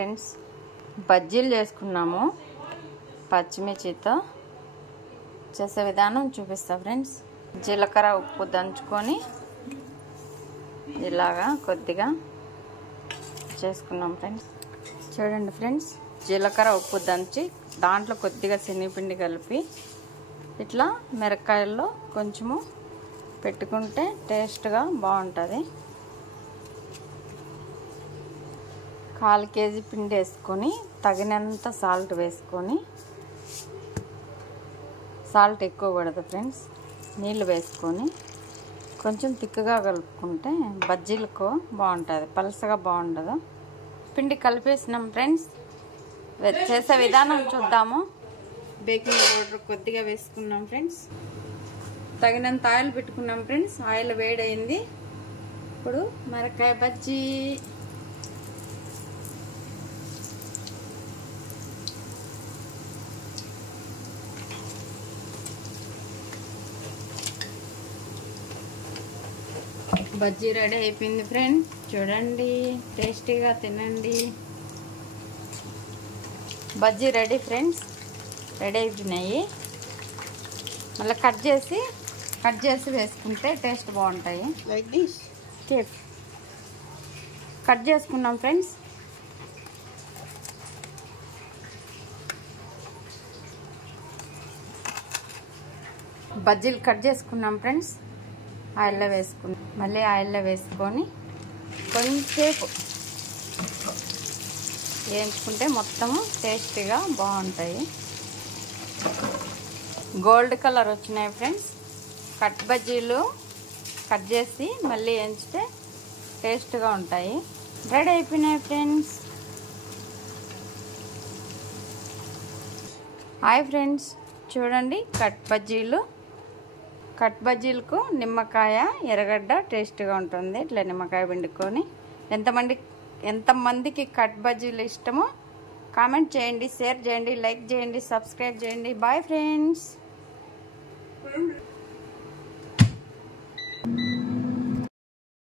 Friends, బజ్జీలు చేసుకున్నాము. పచ్చిమిర్చితో చేసే విధానం చూపిస్తా ఫ్రెండ్స్. జీలకర్ర ఉప్పు దంచుకొని ఇలాగా కొద్దిగా చేసుకున్నాం ఫ్రెండ్స్. చూడండి ఫ్రెండ్స్, జీలకర్ర ఉప్పు దంచి దాంట్లో కొద్దిగా శనగపిండి కలిపి ఇట్లా మిరపకాయల్లో కొంచెము పెట్టుకుంటే టేస్ట్గా బాగుంటుంది. 1/4 కేజీ పిండి వేసుకొని తగినంత సాల్ట్ వేసుకొని, సాల్ట్ ఎక్కువ పడదు ఫ్రెండ్స్, నీళ్ళు వేసుకొని కొంచెం తిక్కుగా కలుపుకుంటే బజ్జీలకు బాగుంటుంది, పలసగా బాగుండదు. పిండి కలిపేసినాం ఫ్రెండ్స్. చేసే విధానం చూద్దాము. బేకింగ్ పౌడర్ కొద్దిగా వేసుకున్నాం ఫ్రెండ్స్. తగినంత ఆయిల్ పెట్టుకున్నాం ఫ్రెండ్స్. ఆయిల్ వేడైంది. ఇప్పుడు మిరపకాయ బజ్జీ బజ్జీ రెడీ అయిపోయింది ఫ్రెండ్స్. చూడండి, టేస్టీగా తినండి. బజ్జీ రెడీ ఫ్రెండ్స్, రెడీ అయిపోయినాయి. మళ్ళీ కట్ చేసి వేసుకుంటే టేస్ట్ బాగుంటాయి. లైక్ దిస్ కేక్ కట్ చేసుకున్నాం ఫ్రెండ్స్. బజ్జీలు కట్ చేసుకున్నాం ఫ్రెండ్స్. ఆయిల్లో వేసుకున్నాం. మళ్ళీ ఆయిల్లో వేసుకొని కొంచెంసేపు వేయించుకుంటే మొత్తము టేస్టీగా బాగుంటాయి. గోల్డ్ కలర్ వచ్చినాయి ఫ్రెండ్స్. కట్ బజ్జీలు కట్ చేసి మళ్ళీ వేయించితే టేస్ట్గా ఉంటాయి. రెడీ అయిపోయినాయి ఫ్రెండ్స్. హాయ్ ఫ్రెండ్స్, చూడండి, కట్ బజ్జీలకు నిమ్మకాయ ఎర్రగడ్డ టేస్ట్గా ఉంటుంది. ఇట్లా నిమ్మకాయ పిండుకొని ఎంతమందికి కట్ బజ్జీలు ఇష్టమో కామెంట్ చేయండి, షేర్ చేయండి, లైక్ చేయండి, సబ్స్క్రైబ్ చేయండి. Bye friends.